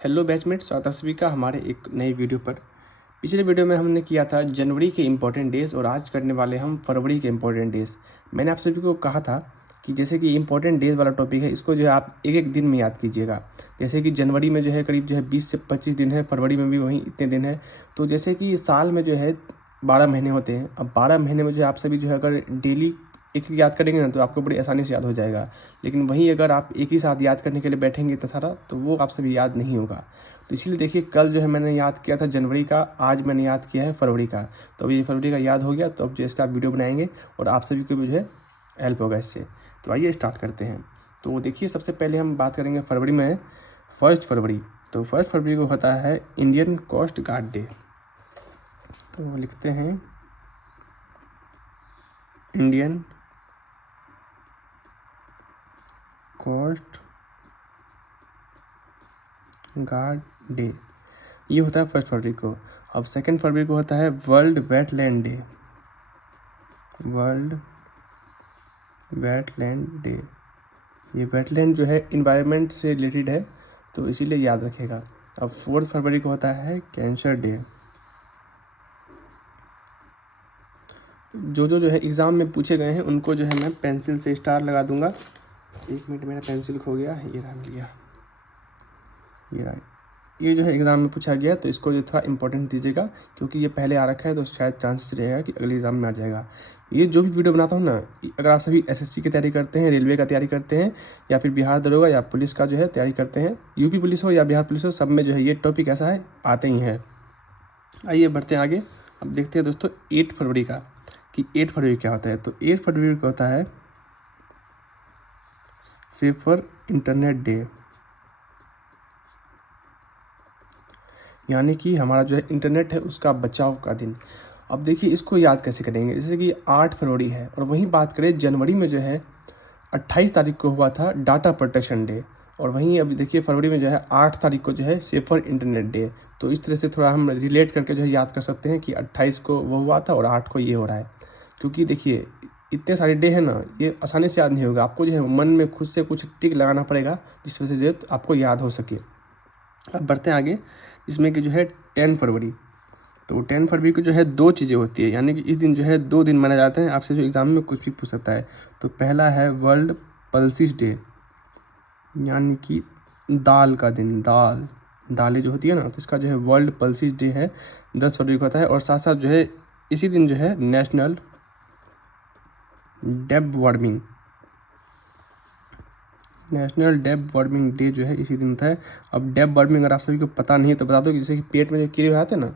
Hello batchmate, स्वागत है सभी का हमारे एक नई वीडियो पर। पिछले वीडियो में हमने किया था जनवरी के इम्पोर्टेंट डेज़ और आज करने वाले हम फरवरी के इम्पोर्टेंट डेज़। मैंने आप सभी को कहा था कि जैसे कि इम्पोर्टेंट डेज़ वाला टॉपिक है, इसको जो है आप एक एक दिन में याद कीजिएगा। जैसे कि जनवरी में जो है करीब 20 से 25 दिन है, फरवरी में भी वहीं इतने दिन है। तो जैसे कि साल में जो है 12 महीने होते हैं। अब 12 महीने में जो है आप सभी जो है अगर डेली एक एक याद करेंगे ना तो आपको बड़ी आसानी से याद हो जाएगा। लेकिन वहीं अगर आप एक ही साथ याद करने के लिए बैठेंगे तो सारा तो वो आप सभी याद नहीं होगा। तो इसीलिए देखिए, कल जो है मैंने याद किया था जनवरी का, आज मैंने याद किया है फरवरी का। तो अब ये फरवरी का याद हो गया, तो अब जो इसका वीडियो बनाएंगे और आप सभी को भी जो है हेल्प होगा इससे। तो आइए स्टार्ट करते हैं। तो देखिए, सबसे पहले हम बात करेंगे फरवरी में 1 फरवरी। तो 1 फरवरी को होता है इंडियन कोस्ट गार्ड डे। तो लिखते हैं इंडियन कोस्ट गार्ड डे, ये होता है 1 फरवरी को। अब 2 फरवरी को होता है world wetland day. World wetland day, ये वेटलैंड जो है इन्वायरमेंट से रिलेटेड है, तो इसीलिए याद रखेगा। अब 4 फरवरी को होता है कैंसर डे। जो है एग्ज़ाम में पूछे गए हैं उनको जो है मैं पेंसिल से स्टार लगा दूंगा। 1 मिनट, मेरा पेंसिल खो गया, ये रहा, मिल गया, ये रहा। ये जो है एग्ज़ाम में पूछा गया, तो इसको जो थोड़ा इंपॉर्टेंट दीजिएगा, क्योंकि ये पहले आ रखा है, तो शायद चांसेस रहेगा कि अगले एग्ज़ाम में आ जाएगा। ये जो भी वीडियो बनाता हूँ ना, अगर आप सभी एसएससी की तैयारी करते हैं, रेलवे का तैयारी करते हैं, या फिर बिहार दरोगा या पुलिस का जो है तैयारी करते हैं, यूपी पुलिस हो या बिहार पुलिस हो, सब में जो है ये टॉपिक ऐसा है, आते ही हैं। आइए बढ़ते हैं आगे। अब देखते हैं दोस्तों 8 फरवरी का, कि 8 फरवरी क्या होता है। तो 8 फरवरी को होता है सेफर इंटरनेट डे, यानी कि हमारा जो है इंटरनेट है उसका बचाव का दिन। अब देखिए, इसको याद कैसे करेंगे। जैसे कि 8 फरवरी है और वहीं बात करें जनवरी में जो है 28 तारीख को हुआ था डाटा प्रोटेक्शन डे, और वहीं अभी देखिए फरवरी में जो है 8 तारीख को जो है सेफर इंटरनेट डे। तो इस तरह से थोड़ा हम रिलेट करके जो है याद कर सकते हैं कि 28 को वो हुआ था और 8 को ये हो रहा है। क्योंकि देखिए, इतने सारे डे हैं ना, ये आसानी से याद नहीं होगा। आपको जो है मन में खुद से कुछ टिक लगाना पड़ेगा, जिस वजह से आपको याद हो सके। अब बढ़ते हैं आगे, जिसमें कि जो है 10 फरवरी। तो 10 फरवरी को जो है 2 चीज़ें होती है, यानी कि इस दिन जो है 2 दिन माने जाते हैं। आपसे जो एग्ज़ाम में कुछ भी पूछ सकता है। तो पहला है वर्ल्ड पल्सिस डे, यानी कि दाल का दिन। दालें जो होती है ना, तो इसका जो है वर्ल्ड पल्सिस डे है, 10 फरवरी को होता है। और साथ साथ जो है इसी दिन जो है नेशनल डेब वार्मिंग डे जो है इसी दिन होता है। अब डेब वार्मिंग अगर आप सभी को पता नहीं है तो बता दो कि जैसे कि पेट में जो कीड़े आते हैं ना,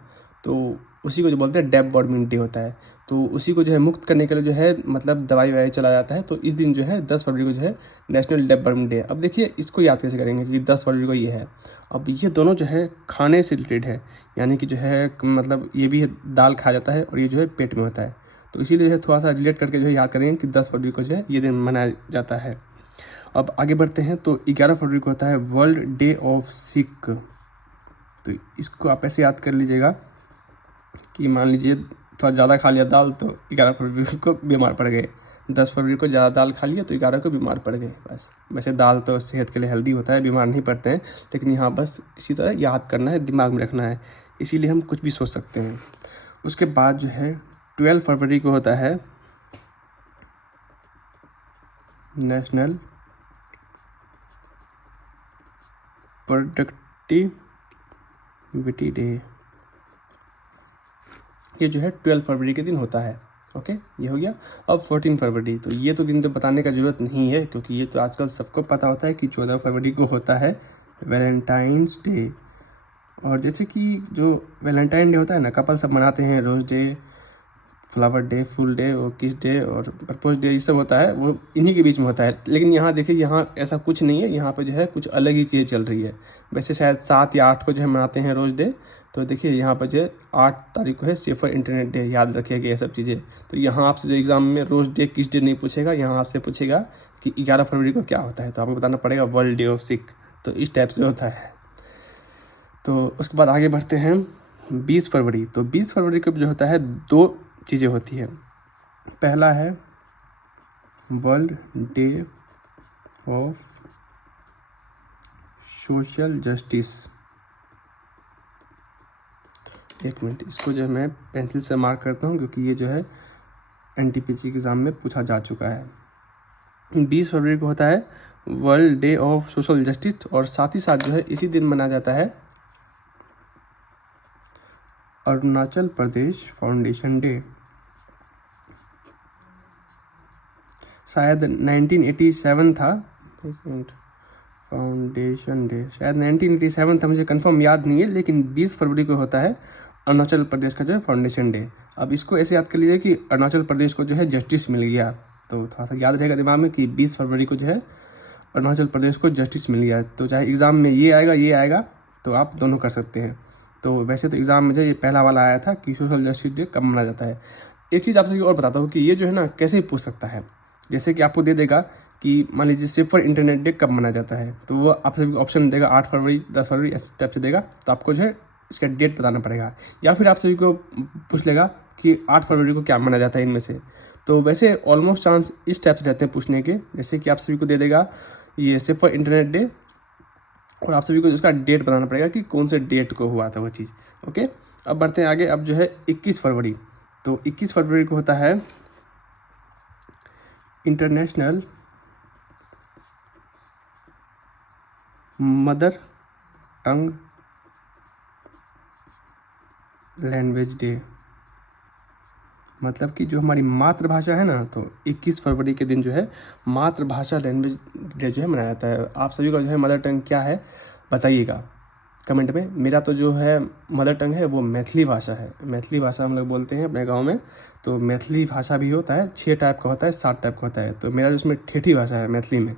तो उसी को जो बोलते हैं डेब वार्मिंग डे होता है। तो उसी को जो है मुक्त करने के लिए जो है मतलब दवाई ववाई चला जाता है। तो इस दिन जो है 10 फरवरी को जो है नेशनल डेब वार्मिंग डे। अब देखिए, इसको याद कैसे करेंगे कि 10 फरवरी को ये है। अब ये दोनों जो है खाने से रिलेटेड है, यानी कि जो है मतलब ये भी दाल खाया जाता है और ये जो है पेट में होता है। तो इसीलिए जो है थोड़ा सा रिलेट करके जो है याद करेंगे कि 10 फरवरी को जो है ये दिन मनाया जाता है। अब आगे बढ़ते हैं। तो 11 फरवरी को होता है वर्ल्ड डे ऑफ सिक। तो इसको आप ऐसे याद कर लीजिएगा कि मान लीजिए थोड़ा ज़्यादा खा लिया दाल, तो 11 फरवरी को बीमार पड़ गए। 10 फरवरी को ज़्यादा दाल खा लिया तो 11 को बीमार पड़ गए। बस, वैसे दाल तो सेहत के लिए हेल्दी होता है, बीमार नहीं पड़ते हैं, लेकिन यहाँ बस इसी तरह याद करना है, दिमाग में रखना है, इसीलिए हम कुछ भी सोच सकते हैं। उसके बाद जो है 12 फरवरी को होता है नेशनल प्रोडक्टिविटी डे। ये जो है 12 फरवरी के दिन होता है। ओके, ये हो गया। अब 14 फरवरी, तो ये तो दिन तो बताने का ज़रूरत नहीं है, क्योंकि ये तो आजकल सबको पता होता है कि 14 फरवरी को होता है वैलेंटाइंस डे। और जैसे कि जो वैलेंटाइन डे होता है ना, कपल सब मनाते हैं, रोज़ day, flower day, full day और किस डे और प्रपोज डे, ये सब होता है, वो इन्हीं के बीच में होता है। लेकिन यहाँ देखिए, यहाँ ऐसा कुछ नहीं है, यहाँ पे जो है कुछ अलग ही चीज़ें चल रही है। वैसे शायद 7 या 8 को जो है मनाते हैं रोज़ डे। तो देखिए यहाँ पर जो है 8 तारीख को है सेफर इंटरनेट डे, याद रखिएगा ये सब चीज़ें। तो यहाँ आपसे जो एग्ज़ाम में रोज़ डे किस डे नहीं पूछेगा, यहाँ आपसे पूछेगा कि 11 फरवरी को क्या होता है, तो आपको बताना पड़ेगा वर्ल्ड डे ऑफ सिक। तो इस टाइप से होता है। तो उसके बाद आगे बढ़ते हैं 20 फरवरी। तो 20 फरवरी को जो होता है 2 चीज़ें होती है। पहला है world day of social justice, एक मिनट, इसको जो है मैं पेंसिल से मार्क करता हूँ क्योंकि ये जो है एनटीपीसी के एग्ज़ाम में पूछा जा चुका है। 20 फरवरी को होता है world day of social justice, और साथ ही साथ जो है इसी दिन मनाया जाता है अरुणाचल प्रदेश फाउंडेशन डे। शायद 1987 था, एक मिनट, फाउंडेशन डे शायद 1987 था, मुझे कंफर्म याद नहीं है, लेकिन 20 फरवरी को होता है अरुणाचल प्रदेश का जो है फाउंडेशन डे। अब इसको ऐसे याद कर लीजिए कि अरुणाचल प्रदेश को जो है जस्टिस मिल गया, तो थोड़ा सा याद रहेगा दिमाग में कि 20 फरवरी को जो है अरुणाचल प्रदेश को जस्टिस मिल गया। तो चाहे एग्ज़ाम में ये आएगा तो आप दोनों कर सकते हैं। तो वैसे तो एग्ज़ाम में जो ये पहला वाला आया था कि सोशल जस्टिस डे कब मनाया जाता है। एक चीज़ आप सभी और बताता हूँ कि ये जो है ना कैसे पूछ सकता है, जैसे कि आपको दे देगा कि मान लीजिए सिर्फ इंटरनेट डे कब मनाया जाता है, तो वो आप सभी को ऑप्शन देगा 8 फरवरी, 10 फरवरी, इस टाइप से देगा, तो आपको जो है इसका डेट बताना पड़ेगा। या फिर आप सभी को पूछ लेगा कि 8 फरवरी को क्या मनाया जाता है इनमें से। तो वैसे ऑलमोस्ट चांस इस टाइप से रहते हैं पूछने के, जैसे कि आप सभी को दे देगा ये सिर्फ फॉर इंटरनेट डे, और आप सभी को इसका डेट बताना पड़ेगा कि कौन से डेट को हुआ था वो चीज़। ओके, अब बढ़ते हैं आगे। अब जो है 21 फरवरी, तो 21 फरवरी को होता है international mother tongue language day. मतलब कि जो हमारी मातृभाषा है ना, तो 21 फरवरी के दिन जो है मातृभाषा लैंग्वेज डे जो है मनाया जाता है। आप सभी का जो है मदर टंग क्या है बताइएगा कमेंट में। मेरा तो जो है मदर टंग है वो मैथिली भाषा है। मैथिली भाषा हम लोग बोलते हैं अपने गांव में। तो मैथिली भाषा भी होता है, 6 टाइप का होता है, 7 टाइप का होता है। तो मेरा जो इसमें ठेठी भाषा है मैथिली में।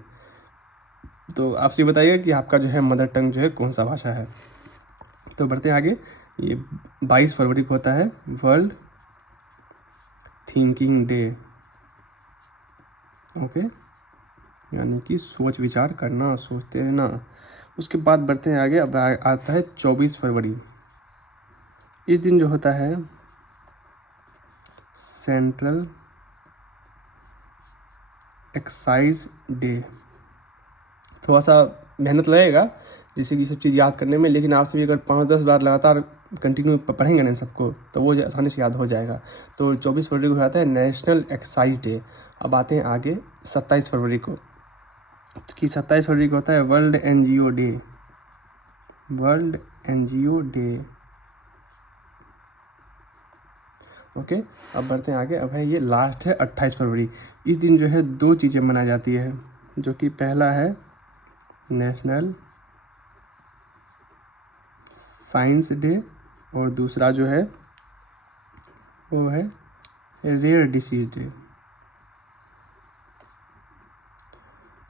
तो आप सभी बताइए कि आपका जो है मदर टंग जो है कौन सा भाषा है। तो बढ़ते आगे। ये 22 फरवरी को होता है वर्ल्ड थिंकिंग डे। ओके, यानी कि सोच विचार करना, सोचते रहना। उसके बाद बढ़ते हैं आगे। अब आता है 24 फरवरी। इस दिन जो होता है सेंट्रल एक्साइज डे। थोड़ा सा मेहनत लगेगा जैसे कि सब चीज़ याद करने में, लेकिन आप सभी अगर 5-10 बार लगातार कंटिन्यू पढ़ेंगे ना सबको, तो वो आसानी से याद हो जाएगा। तो 24 फरवरी को आता है नेशनल एक्साइज डे। अब आते हैं आगे 27 फरवरी को, कि 27 फरवरी को होता है world NGO day. World NGO day. Okay, अब बढ़ते हैं आगे। अब है ये लास्ट है 28 फरवरी। इस दिन जो है 2 चीज़ें मनाई जाती है, जो कि पहला है नेशनल साइंस डे, और दूसरा जो है वो है रेयर डिसीज डे।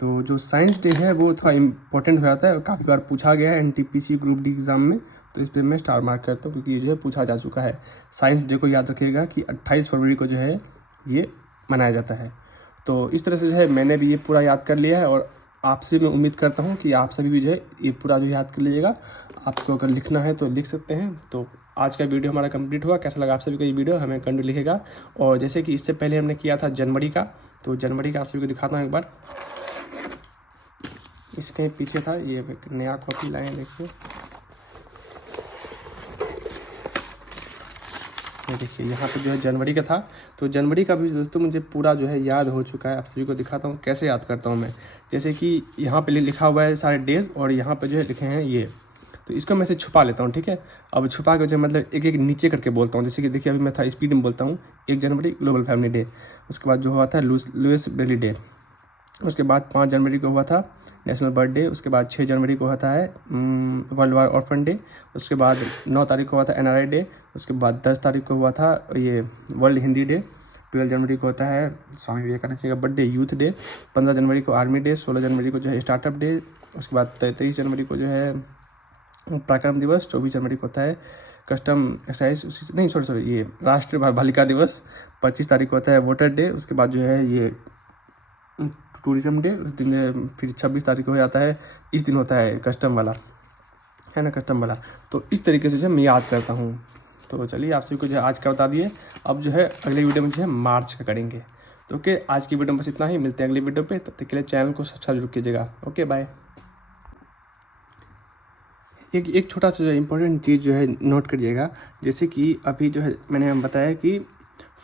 तो जो साइंस डे है वो थोड़ा इम्पोर्टेंट हो जाता है, काफ़ी बार पूछा गया है एनटीपीसी ग्रुप डी एग्ज़ाम में, तो इस पर मैं स्टार मार्क करता हूँ क्योंकि ये जो है पूछा जा चुका है। साइंस डे को याद रखिएगा कि 28 फरवरी को जो है ये मनाया जाता है। तो इस तरह से जो है मैंने भी ये पूरा याद कर लिया है, और आपसे मैं उम्मीद करता हूँ कि आप सभी भी जो है ये पूरा जो याद कर लीजिएगा। आपको अगर लिखना है तो लिख सकते हैं। तो आज का वीडियो हमारा कंप्लीट हुआ। कैसा लगा आप सभी को ये वीडियो हमें कमेंट लिखेगा। और जैसे कि इससे पहले हमने किया था जनवरी का, तो जनवरी का आप सभी को दिखाता हूँ एक बार। इसके पीछे था, ये एक नया कॉपी लाए हैं, देखिए, ये देखिए यहाँ पे जो है जनवरी का था। तो जनवरी का भी दोस्तों मुझे पूरा जो है याद हो चुका है। आप सभी को दिखाता हूँ कैसे याद करता हूँ मैं। जैसे कि यहाँ पे लिखा हुआ है सारे डेज, और यहाँ पे जो है लिखे हैं ये, तो इसको मैं से छुपा लेता हूँ, ठीक है। अब छुपा के जो मतलब एक एक नीचे करके बोलता हूँ। जैसे कि देखिए अभी मैं थोड़ा स्पीड में बोलता हूँ। 1 जनवरी ग्लोबल फैमिली डे, उसके बाद जो हुआ था लुइस ब्रेली डे, उसके बाद 5 जनवरी को हुआ था नेशनल बर्थ डे, उसके बाद 6 जनवरी को होता है वर्ल्ड वार ऑर्फन डे, उसके बाद 9 तारीख को हुआ था एनआरआई डे, उसके बाद 10 तारीख को हुआ था ये वर्ल्ड हिंदी डे, 12 जनवरी को होता है स्वामी विवेकानंद जी का बर्थडे यूथ डे, 15 जनवरी को आर्मी डे, 16 जनवरी को जो है स्टार्टअप डे, उसके बाद 23 जनवरी को जो है पराक्रम दिवस, 24 जनवरी को होता है कस्टम एक्साइज नहीं सॉरी ये राष्ट्रीय बालिका दिवस, 25 तारीख को होता है वोटर डे, उसके बाद जो है ये टूरिज्म डे, उस दिन फिर 26 तारीख को हो जाता है, इस दिन होता है कस्टम वाला, है ना, कस्टम वाला। तो इस तरीके से जो मैं याद करता हूँ। तो चलिए आप सभी को जो है आज का बता दिए। अब जो है अगले वीडियो में जो है मार्च का करेंगे। तो ओके, आज की वीडियो में बस इतना ही। मिलते हैं अगली वीडियो पे, तब तक के लिए चैनल को सब्सक्राइब जरूर कीजिएगा। Okay bye. एक छोटा सा जो इम्पोर्टेंट चीज़ जो है नोट करिएगा, जैसे कि अभी जो है मैंने बताया कि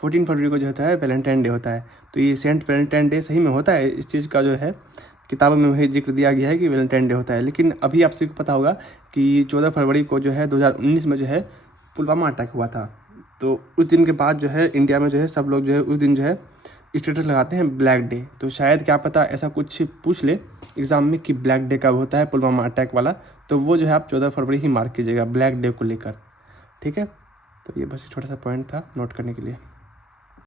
14 फरवरी को जो होता है वैलेंटाइन डे होता है। तो ये सेंट वैलेंटाइन डे सही में होता है, इस चीज़ का जो है किताबों में वही जिक्र दिया गया है कि वैलेंटाइन डे होता है। लेकिन अभी आप सभी को पता होगा कि 14 फरवरी को जो है 2019 में जो है पुलवामा अटैक हुआ था। तो उस दिन के बाद जो है इंडिया में जो है सब लोग जो है उस दिन जो है स्टेटस लगाते हैं ब्लैक डे। तो शायद क्या पता ऐसा कुछ पूछ ले एग्ज़ाम में कि ब्लैक डे कब होता है पुलवामा अटैक वाला, तो वो जो है आप 14 फरवरी ही मार्क कीजिएगा ब्लैक डे को लेकर। ठीक है, तो ये बस एक छोटा सा पॉइंट था नोट करने के लिए।